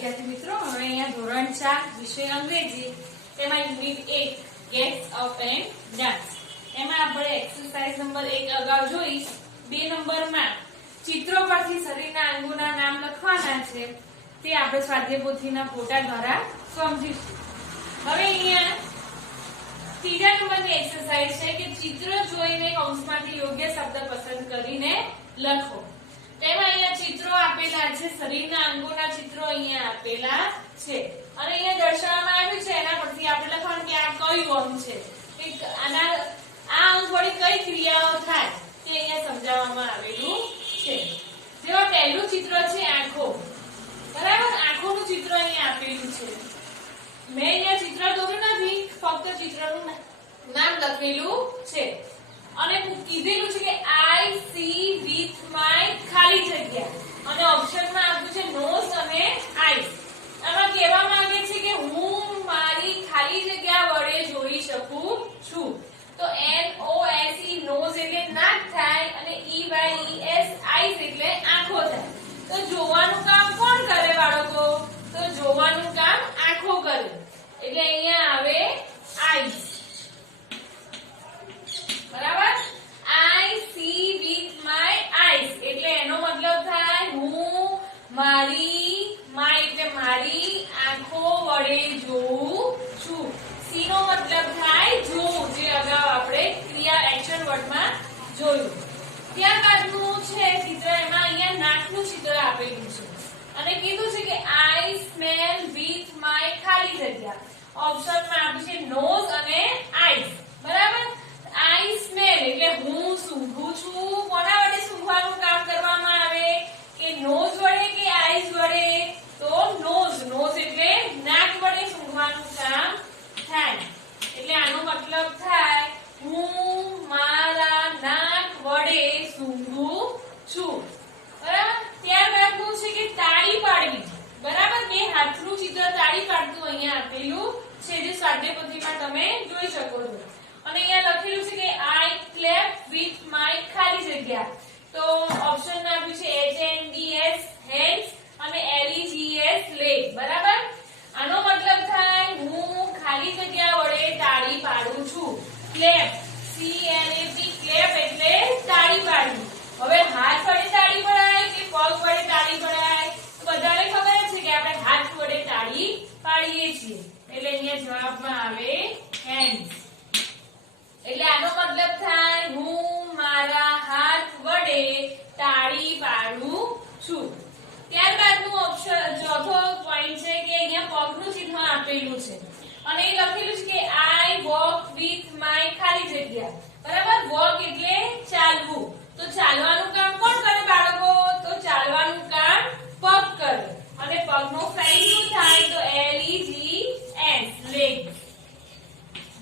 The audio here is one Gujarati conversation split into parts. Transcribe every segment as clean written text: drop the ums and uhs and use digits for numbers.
વિદ્યાર્થી મિત્રો, હવે અહીંયા ધોરણ 4 વિષય અંગ્રેજી તેમાં unit 1 gets up and dance એમાં આપણે એક્સરસાઇઝ નંબર 1 અગાઉ જોઈ. 2 નંબરમાં ચિત્રો પરથી શરીરના અંગોના નામ લખવાના છે તે આપણે સ્વાધ્યાય પોથીના ફોટા દ્વારા સમજીશું. હવે અહીંયા ત્રીજા નંબરની એક્સરસાઇઝ છે કે ચિત્ર જોઈને કૌંસમાંથી યોગ્ય શબ્દ પસંદ કરીને લખો. તેમાં અહીંયા ચિત્રો આપેલા છે, શરીરના અંગોના ચિત્રો અહીંયા આપેલા છે અને અહીંયા દર્શાવવામાં આવ્યું છે. એના પરથી આપણે લખવાનું કે આ કયું અંગ છે, કે આના આ અંગ વડે કઈ ક્રિયાઓ થાય તે અહીંયા સમજાવવામાં આવેલું છે. જેવા પહેલું ચિત્ર છે આંખો, બરાબર? આંખોનું ચિત્ર અહીંયા આપેલું છે. મેં અહીંયા ચિત્ર દોર્યું નથી, ફક્ત ચિત્રનું નામ લખેલું છે અને કીધેલું છે કે આઈ સી વિથ માય ખાલી જગ્યા અને ઓપ્શનમાં આપ્યું છે નોઝ અને આઈઝ. આમાં કહેવા માંગે છે કે હું મારી ખાલી જગ્યા વડે જોઈ શકું છું. તો N O S E nose એટલે નાક થાય અને E Y E S eyes એટલે આંખો થાય. તો જોવાનું કામ કોણ કરે બાળકો? તો જોવાનું કામ આંખો કરે. એટલે અહીંયા આવે આઈઝ, બરાબર? I see with my eyes એટલે એનો મતલબ થાય હું મારી એટલે મારી આંખો વડે જોઉં છું. See નો મતલબ થાય જોવું, જે અગાઉ આપણે ક્રિયા એક્શન વર્ડમાં જોયું. ત્યારબાદનું છે ચિત્ર, એમાં અહીંયા નાકનું ચિત્ર આપેલું છે અને કીધું છે કે I smell with my ખાલી જગ્યા. ઓપ્શનમાં આપ્યું છે nose અને eyes, બરાબર? I smell એટલે હું સૂંઘું છું. કોના વડે સૂંઘવાનું કામ કરવામાં આવે? કે nose વડે કે eyes વડે? તો nose એટલે નાક વડે સૂંઘવાનું કામ થાય. એટલે આનો મતલબ થાય હું મારા નાક વડે સૂંઘું છું, બરાબર? ત્યારબાદનું છે કે તાળી પાડવી, બરાબર? બે હાથનું ચિત્ર તાળી પાડતું અહીંયા આપેલું છે, જે સ્વાધ્યાય પોથીમાં તમે જોઈ શકો છો. અને અહીંયા લખેલું છે કે I clap with my ખાલી જગ્યા. તો ઓપ્શન આપ્યું છે HNDS hands અને LEGS leg, બરાબર? આનો મતલબ થાય હું ખાલી જગ્યા વડે તાળી પાડું છું. clap CLAP clap એટલે તાળી પાડવી. હવે હાથ વડે તાળી પડાય કે પગ વડે તાળી પડાય? તો બધાને ખબર છે કે આપણે હાથ વડે તાળી પાડીએ છીએ. એટલે અહીંયા જવાબમાં આવે hands. એટલે આનો મતલબ થાય હું મારા હાથ વડે તાળી પાડું છું. ત્યારબાદનું ઓપ્શન ચોથો પોઈન્ટ છે કે અહીંયા પગનું ચિહ્ન આપેલું છે અને એ લખેલું છે કે I walk with my ખાલી જગ્યા, બરાબર? વોક એટલે ચાલવું. તો ચાલવાનું કામ કોણ કરે બાળકો? તો ચાલવાનું કામ પગ કરે અને પગનો સ્પેલિંગ શું થાય? તો LEGS leg,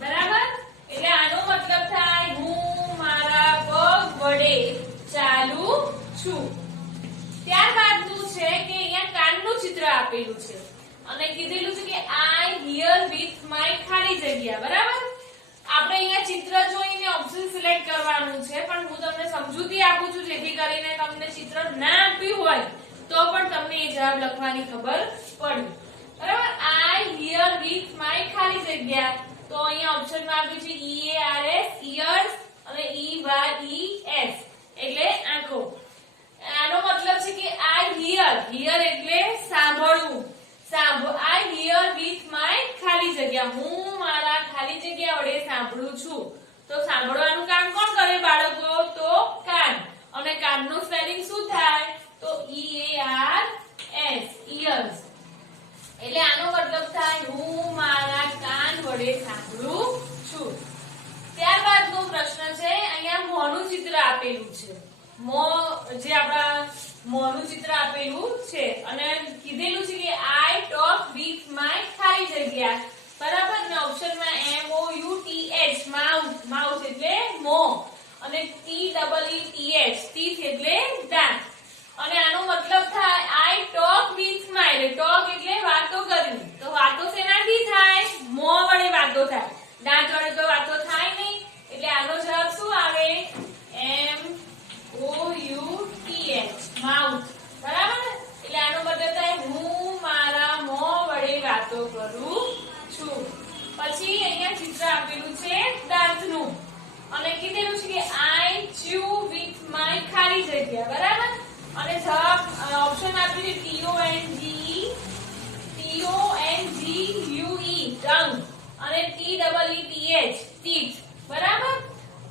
બરાબર? એટલે આનો મતલબ થાય હું મારા પગ વડે ચાલું છું. ત્યારબાદનું છે કે અહીંયા કાનનું ચિત્ર આપેલું છે અને કીધેલું છે કે I hear with my ખાલી જગ્યા, બરાબર? આપણે અહીંયા ચિત્ર જોઈને ઓપ્શન સિલેક્ટ કરવાનું છે, પણ હું તમને સમજૂતી આપું છું જેથી કરીને તમને ચિત્ર ના આપ્યું હોય તો પણ તમને એ જવાબ લખવાની ખબર પડે, બરાબર? I hear with my ખાલી જગ્યા. તો અહીંયા ઓપ્શનમાં આપ્યું છે EARS ears અને EYES એટલે આંખો. આનો મતલબ છે કે I hear એટલે સાંભળવું. I hear with my ખાલી જગ્યા, હું મારા ખાલી જગ્યા વડે સાંભળું છું. તો સાંભળવાનું કામ કોણ કરે બાળકો? તો કાન. અને કાનનું સ્પેલિંગ શું થાય? તો EARS ears. એટલે આનો મતલબ થાય હું મારા કાન વડે સાંભળું છું. ત્યારબાદનો પ્રશ્ન છે, અહીંયા મોંનું ચિત્ર આપેલું છે. જે આપણા મોંનું ચિત્ર આપેલું છે અને કીધેલું છે કે I talk with my ખાલી જગ્યા, બરાબર? અને ઓપ્શનમાં MOUTH mouth એટલે મોં અને TEETH teeth એટલે દાંત. અને આનો મતલબ થાય I talk with my એટલે talk એટલે વાતો કરવી. તો વાતો શેનાથી થાય? મોં વડે વાતો થાય, દાંત વડે તો વાતો થાય નહીં. એટલે આનો જવાબ શું આવે? MOUTH mouth, બરાબર? એટલે આનો મતલબ થાય હું મારા વાતો કરું છું. પછી અહીંયા ચિત્ર આપેલું છે દાંતનું અને કીધેલું છે કે આઈ chew with my ખાલી જગ્યા. બરાબર. અને જવાબ ઓપ્શન આપેલું છે TONGUE ટંગ અને TEETH teeth. બરાબર.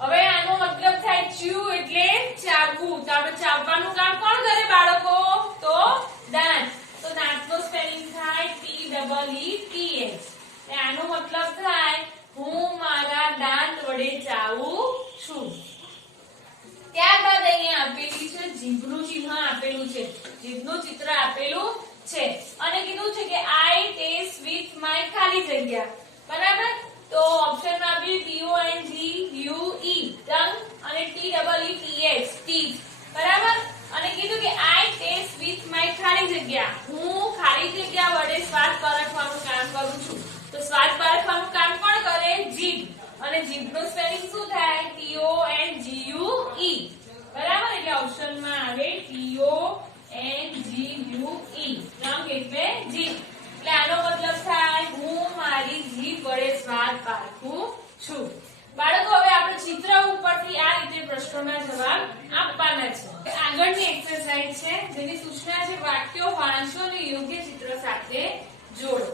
હવે આનો મતલબ થાય chew એટલે ચાવવું. તો આપણે ચાવવાનું કામ કોણ કરે બાળકો? તો દાંત. તો દાંતનો સ્પેલિંગ થાય TEETH. આનો મતલબ થાય હું મારા દાંત વડે ચાવું છું. ત્યારબાદ અહીંયા આપેલી છે જીભનું ચિહ્ન આપેલું છે. જીભનું ચિત્ર આપેલું છે અને કીધું છે કે આઈ ટેસ્ટ વિથ માય ખાલી જગ્યા. બરાબર. તો ઓપ્શન માં બી TONGUE ટંગ અને TEETH teeth. બરાબર. અને કીધું કે આઈ ટેસ્ટ વિથ માય ખાલી જગ્યા. હું ખાલી જગ્યા વડે સ્વાદ પારખવાનું કામ કરું છું. તો સ્વાદ પારખવાનું કામ કોણ કરે? જીભ. અને જીભનું સ્પેલિંગ શું થાય? TONGUE. બરાબર. એટલે ઓપ્શન માં આવે TONGUE ટંગ એટલે જીભ. એટલે આનો મતલબ થાય હું મારી જીભ વડે સ્વાદ પારખું છું. બાળકો હવે આપણે ચિત્ર ઉપરથી આ રીતે પ્રશ્નોના જવાબ આપવાના છે. આગળની એક્સરસાઇઝ છે જેની સૂચના છે વાક્યો વાંચો અને યોગ્ય ચિત્ર સાથે જોડો.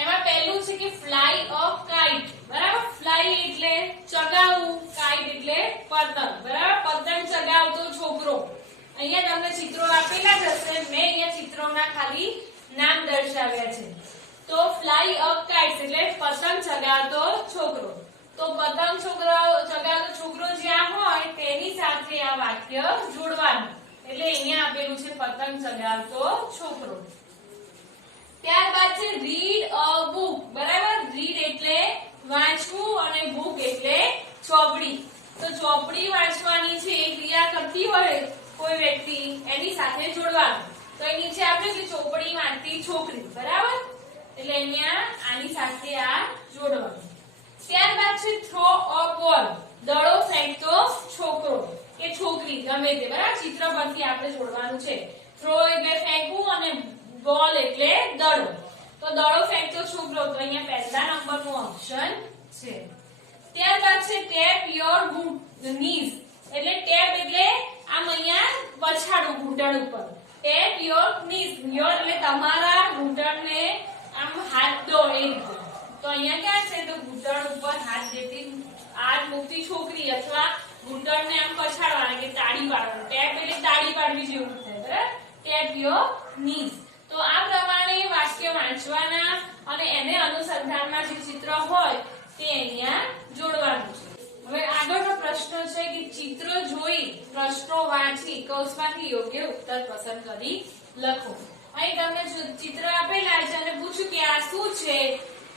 એમાં પહેલું છે કે ફ્લાય અ કાઇટ. બરાબર. ફ્લાય એટલે ચગાવવું, કાઇટ એટલે પતંગ. બરાબર. પતંગ ચગાવતો છોકરો. અહીંયા તમને ચિત્રો આપેલા જ હશે. મેં અહીંયા ચિત્રોના ખાલી નામ દર્શાવ્યા છે. તો ફ્લાય અ કાઇટ એટલે પતંગ ચગાવતો છોકરો. તો પતંગ ચગાવતો છોકરો જ્યાં હોય તેની સાથે આ વાક્ય જોડવાનું. એટલે અહીંયા આપેલું છે પતંગ ચગાવતો છોકરો. ત્યારબાદ છે રીડ અ બુક. બરાબર. રીડ એટલે વાંચવું અને બુક એટલે ચોપડી. તો ચોપડી વાંચવાની છે એ ક્રિયા કરતી હોય કોઈ વ્યક્તિ એની સાથે જોડવાનું. તો એ નીચે આપણે કે ચોપડી વાંચતી છોકરી. બરાબર. એટલે અહીંયા આની સાથે આ જોડવાનું. ત્યારબાદ છે થ્રો અ બોલ. દડો ફેંકતો છોકરો કે છોકરી ગમે તે. બરાબર. ચિત્ર પરથી આપણે જોડવાનું છે. થ્રો એટલે ફેંકવું અને બોલ એટલે દડો. તો દડો ફેંકતો છોકરો. તો અહીંયા પહેલા નંબરનું ઓપ્શન છે. ત્યારબાદ છે ટેપ યોર નીઝ. એટલે ટેપ એટલે આમ અહીંયા પછાડું ઘૂંટણ ઉપર. Tap your knees. યોર એટલે તમારા ઘૂંટણને આમ હાથ દો એ રીતે. તો અહીંયા ક્યાં છે? તો ઘૂંટણ ઉપર હાથ દેતી હાથ મૂકતી છોકરી અથવા ઘૂંટણને આમ પછાડવાના કે તાળી પાડવાનું. ટેપ એટલે તાળી પાડવી જેવું થાય. બરાબર. Tap your knees. તો આ પ્રમાણે વાક્ય વાંચવાના અને એને અનુસંધાનમાં જે ચિત્ર હોય તે અહીંયા જોડવાનું છે. હવે આગળનો પ્રશ્ન છે કે ચિત્ર જોઈ પ્રશ્નો વાંચી કૌંસમાંથી યોગ્ય ઉત્તર પસંદ કરી લખો. અહીં તમને ચિત્ર આપેલા છે અને પૂછ્યું કે આ શું છે.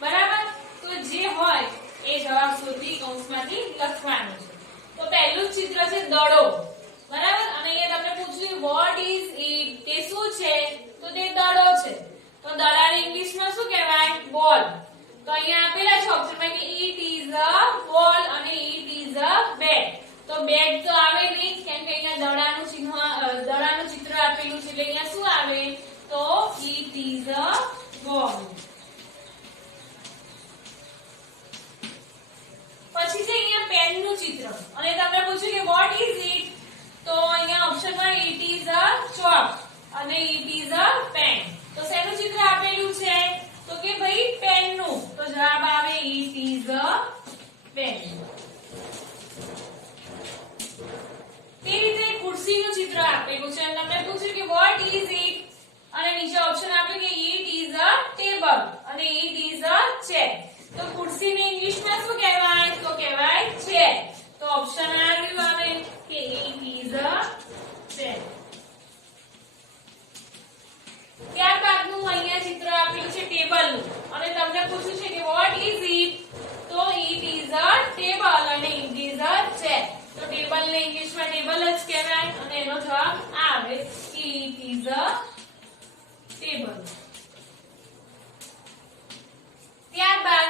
બરાબર. તો જે હોય એ જવાબ શોધી કૌંસમાંથી લખવાનું છે. તો પહેલું ચિત્ર છે દડો. બરાબર. અને અહીંયા તમને પૂછ્યું વોટ ઇઝ ઇટ. તે શું છે? તો તે દડો છે. તો દડાને ઇંગ્લિશમાં શું કહેવાય? બોલ. તો અહીંયા આપેલા છે ઓપ્શનમાં કે ઇટ ઇઝ અ બોલ અને ઇટ ઇઝ અ બેટ. તો બેટ તો આવે નહીં કેમ કે અહીંયા દડાનું ચિત્ર આપેલું છે. એટલે અહીંયા શું આવે? તો ઇટ ઇઝ અ બોલ. પછી છે અહીંયા પેનનું ચિત્ર અને તમને પૂછ્યું કે વોટ ઇઝ ઇટ. તો અહીંયા ઓપ્શનમાં ઇટ ઇઝ અ ચોક અને ઇટ ઇઝ અ પેન. તો શેનું ચિત્ર આપેલું છે? તો કે ભાઈ પેનનું. તો જવાબ આવે ઇટ ઇઝ અ પેન. તે રીતે ખુરશીનું ચિત્ર આપેલું છે અને તમને પૂછ્યું કે વોટ ઇઝ ઇટ અને નીચે ઓપ્શન આપ્યું કે ઇટ ઇઝ અ ટેબલ અને ઇટ ઇઝ અ ચેર. તો ખુરશીને ઇંગ્લિશમાં શું કહેવાય? તો કહેવાય ચેર. તો ઓપ્શન આવ્યું આવે કે ઇટ ઇઝ અ ચેર. ત્યારબાદનું અહીંયા ચિત્ર આપેલું છે ટેબલનું અને તમને પૂછ્યું છે કે વોટ ઇઝ ઇટ. તો ઇટ ઇઝ અ ટેબલ અને ઇટ ઇઝ અ ચેર. તો ટેબલને ઇંગ્લિશમાં ટેબલ જ કહેવાય અને એનો જવાબ આવે કે ઇટ ઇઝ અ ટેબલ. ત્યારબાદ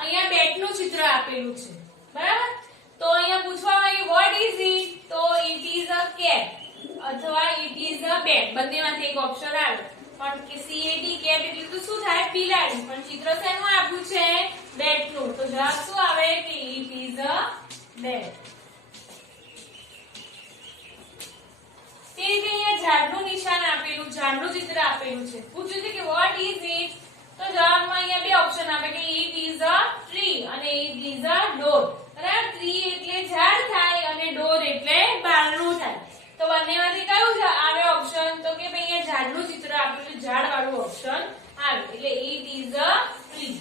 અહીંયા બેટનું ચિત્ર આપેલું છે. બરાબર. તો અહીંયા પૂછવામાં આવ્યું વોટ ઇઝ ઇટ. તો ઇટ ઇઝ અ કેટ અથવા ઇટ ઇઝ અ બેટ. બંનેમાંથી એક ઓપ્શન આવે. પણ કે CAT કેટ એટલે તો શું થાય બિલાડી પણ ચિત્ર શેનું આપ્યું છે બેટ નું તો જવાબ શું આવે કે it is a bat તે રીતે અહીંયા ઝાડનું નિશાન આપેલું ઝાડનું ચિત્ર આપેલું છે પૂછ્યું છે કે what is it તો જવાબમાં અહીંયા બે ઓપ્શન આપે કે it is a tree અને it is a door બરાબર ટ્રી એટલે ઝાડ થાય અને ડોર એટલે બારણું થાય તો બંનેમાંથી કયું આવે ઓપ્શન તો કે ભાઈ અહીંયા ઝાડનું ચિત્ર આપેલું ઝાડ વાળું ઓપ્શન આવે એટલે it is a tree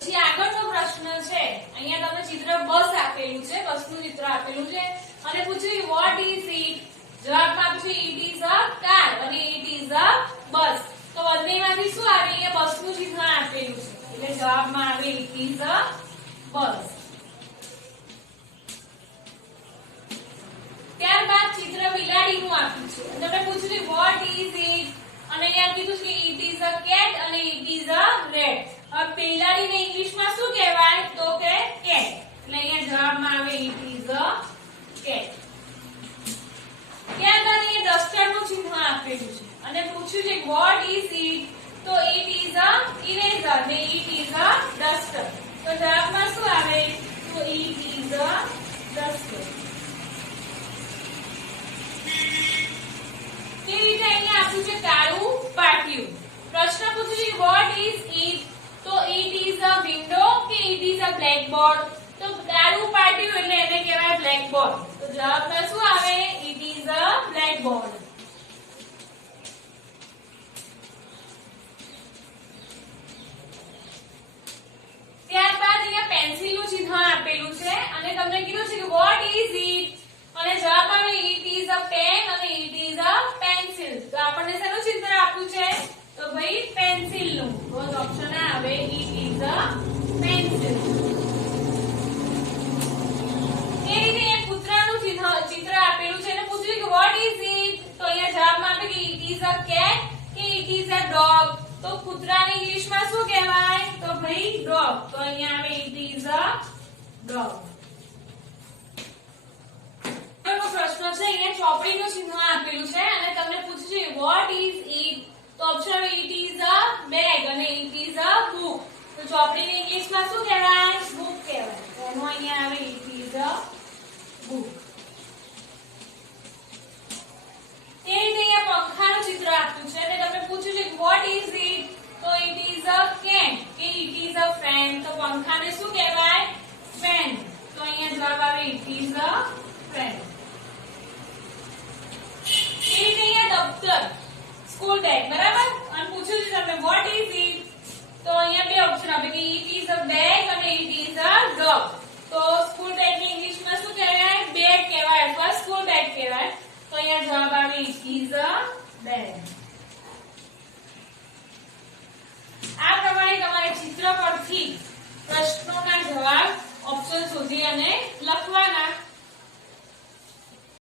પછી આગળનો પ્રશ્ન છે અહીંયા તમને ચિત્ર બસ આપેલું છે બસનું ચિત્ર આપેલું છે અને પૂછ્યું what is it જવાબમાં આપ્યું છે it is a car અને it is a bus તો બંનેમાંથી શું આવે અહીંયા બસનું ચિહ્ન આપેલું છે એટલે જવાબમાં આવે it is a bus ત્યારબાદ ચિત્ર બિલાડીનું આપ્યું છે અને તમને પૂછ્યું what is it અને અહીંયા કીધું છે it is a cat અને it is a rat હવે બિલાડીને ઇંગ્લિશમાં શું કહેવાય તો કે cat એટલે અહીંયા જવાબમાં આવે it is a cat ત્યારબાદ અહીંયા ડસ્ટરનું ચિહ્ન આપેલું છે અને પૂછ્યું છે what is it તો it is a eraser ને it is a duster તો જવાબમાં શું આવે તો it is a duster તે રીતે અહીંયા આપ્યું છે કાળું પાટિયું પ્રશ્ન પૂછ્યું છે what is it તો it is a window કે it is a blackboard તો કાળું પાટિયું એટલે એને કહેવાય blackboard તો જવાબમાં શું આવે it is a blackboard ત્યારબાદ અહીંયા પેન્સિલનું ચિહ્ન આપેલું છે અને તમને કીધું છે કે what is it અને જવાબ આવે it is a pen અને it is a pencil તો આપણને શેનું ચિત્ર આપ્યું છે તો ભાઈ પેન્સિલ નું તો ઓપ્શન આવે it is a pencil એ રીતે એક કૂતરાનું ચિત્ર આપેલું છે અને પૂછ્યું કે what is it તો અહીંયા જવાબમાં આપે કે it is a cat કે it is a dog તો કૂતરાને ઇંગ્લિશમાં શું કહેવાય તો ભાઈ dog તો અહીંયા આવે it is a dog પ્રશ્ન છે અહીંયા ચોપડીનું ચિહ્ન આપેલું છે અને તમને પૂછ્યું છે what is it તો option it is a bag અને it is a book તો ચોપડીને ઇંગ્લિશમાં શું કહેવાય book કહેવાય તો એનો અહીંયા આવે it is a book તે રીતે અહીંયા પંખાનું ચિત્ર આપ્યું છે અને તમને પૂછ્યું છે what is it તો it is a can કે it is a fan તો પંખાને શું કહેવાય fan તો અહીંયા જવાબ આવે it is a fan એ રીતે અહીંયા દફતર સ્કૂલ બેગ બરાબર અને પૂછ્યું છે તમને what is it તો અહીંયા બે ઓપ્શન આપે કે it is a bag અને it is a dog તો સ્કૂલ બેગ ને ઇંગ્લિશમાં શું કહેવાય બેગ કહેવાય અથવા સ્કૂલ બેગ કહેવાય તો અહીંયા જવાબ આવે it is a bag આ પ્રમાણે તમારે ચિત્ર પરથી પ્રશ્નોના જવાબ ઓપ્શન શોધી અને લખવાના